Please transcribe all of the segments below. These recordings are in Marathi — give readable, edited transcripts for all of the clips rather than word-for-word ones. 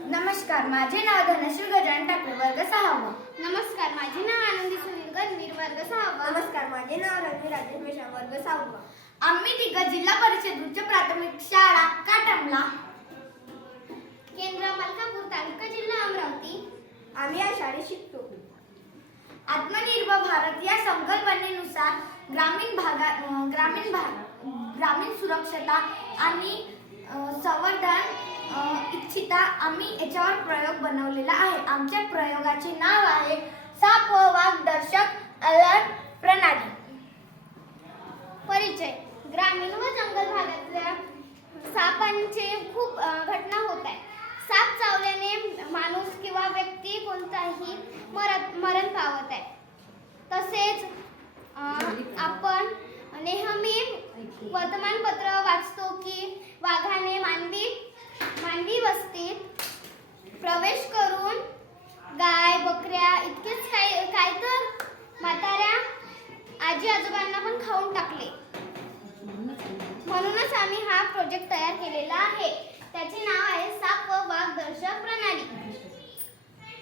नमस्कार, माझे नाव धनश्री गजानन ठाकरे, वर्ग 6वा. नमस्कार, माझे नाव आनंदी सुनील गणवीर, वर्ग 6वा. नमस्कार, माझे नाव रणवीर राजेश मेश्राम, वर्ग 6वा. आम्ही तिघं जिल्हा परिषद उच्च प्राथमिक शाळा काटमला, केंद्र मलकापूर, तालुका जिल्हा अमरावती. आम्ही या शाळेत शिकतो. आत्मनिर्भर भारत या संकल्पनेनुसार ग्रामीण सुरक्षता आणि संवर्धन इच्छिता आम्ही याच्यावर प्रयोग बनवलेला आहे. आमच्या प्रयोगाचे नाव आहे साप व वाघ दर्शक अलर्ट प्रणाली. परिचय. ग्रामीण व जंगल भागातल्या सापांचे खूप घटना होत आहेत. साप चावल्याने माणूस किंवा व्यक्ती कोणताही मरण पावत आहे. तसेच आपण नेहमी वर्तमानपत्र वाचतो की वाघाने मानवी वस्तीत प्रवेश करून गाय बकऱ्या इतकेच काय तर म्हाताऱ्या आजी आजोबांना पण खाऊन टाकले. म्हणूनच आम्ही हा प्रोजेक्ट तयार केलेला आहे. त्याचे नाव आहे साप व वाघ दर्शक प्रणाली.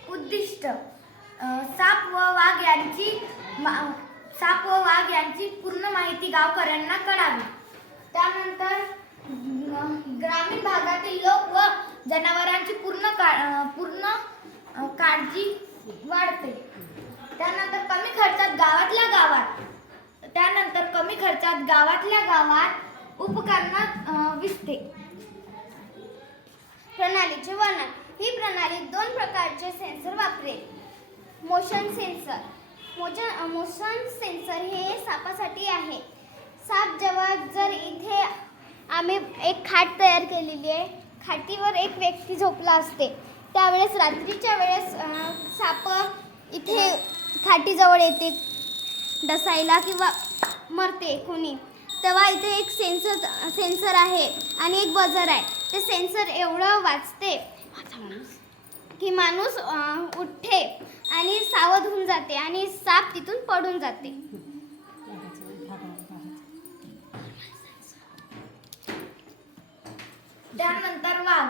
उद्दिष्ट साप व वाघ यांची पूर्ण माहिती गावकऱ्यांना कळावी. त्यानंतर ग्रामीण भागातील लोक व जनावरांची पूर्ण काळजी वाढते. त्यानंतर कमी खर्चात गावातल्या गावात उपकरणात विसते. प्रणालीचे वर्णन. ही प्रणाली 2 प्रकारचे सेन्सर वापरेल. मोशन सेन्सर हे सापासाठी आहे. साप जेव्हा जर इथे आम्ही एक खाट तयार केलेली आहे, खाटीवर एक व्यक्ती झोपला असते, त्यावेळेस रात्रीच्या वेळेस साप इथे खाटीजवळ येते डसायला किंवा मरते कोणी, तेव्हा इथे एक सेन्सर आहे आणि एक बझर आहे. ते सेन्सर एवढं वाजते की माणूस उठते आणि सावध होऊन जाते आणि साप तिथून पडून जाते. त्यानंतर वाघ.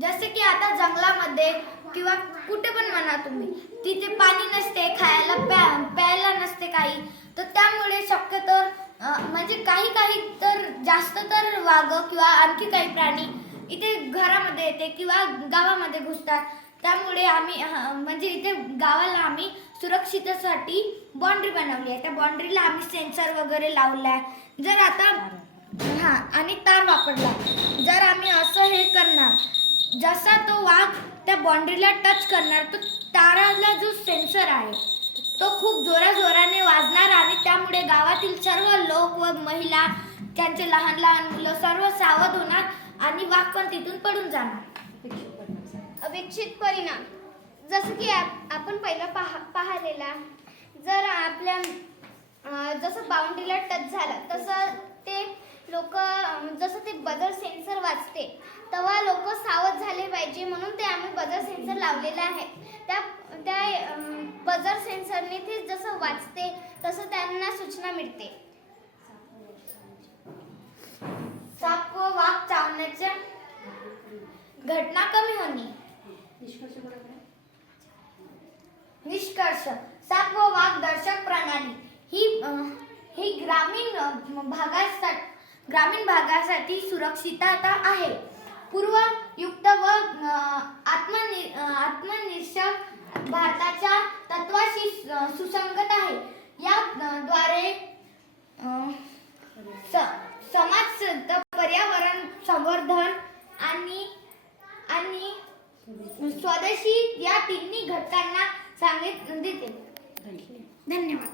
जसे की आता जंगलामध्ये किंवा कुठे पण म्हणा तुम्ही, तिथे पाणी नसते, खायला प्यायला नसते काही, तर त्यामुळे शक्यतो म्हणजे काही तर जास्त तर वाघ किंवा आणखी काही प्राणी इथे घरामध्ये येते किंवा गावामध्ये घुसतात. त्यामुळे आम्ही म्हणजे इथे गावाला आम्ही सुरक्षिततेसाठी बाउंड्री बनवली आहे. त्या बाउंड्रीला आम्ही सेन्सर वगैरे लावलाय. जर आता आणि तार वापरला. जर आम्ही असं हे करणार, जसा तो वाघ त्या बाउंड्रीला टच करणार, तो ताराला जो सेन्सर आहे तो खूप जोराने वाजणार आणि त्यामुळे गावातील सर्व लोक व महिला, त्यांचे लहान मुलं सर्व सावध होणार आणि वाघ पण तिथून पडून जाणार. अपेक्षित परिणाम. जसं की आपण पहिला पाहिलेला, जर आपल्या जसं बाउंड्रीला टच झालं तसं ते लोक, जसं ते बझर सेन्सर वाजते तेव्हा लोक सावध झाले पाहिजे, म्हणून ते आम्ही बझर सेन्सर लावलेला आहे. त्या बझर सेन्सरने ते जसं वाजते तसं त्यांना सूचना मिळते. साप व वाघ चावण्याच्या घटना कमी होणे. निष्कर्ष. साप व वाघ दर्शक प्रणाली ही ग्रामीण भागासाठी सुरक्षितता आहे. पूर्वयुक्त व आत्मनिर्भर भारताच्या तत्वाशी सुसंगत आहे. याद्वारे समाज पर्यावरण संवर्धन आणि स्वदेशी या तिन्ही घटकांना सांगितले देते. धन्यवाद.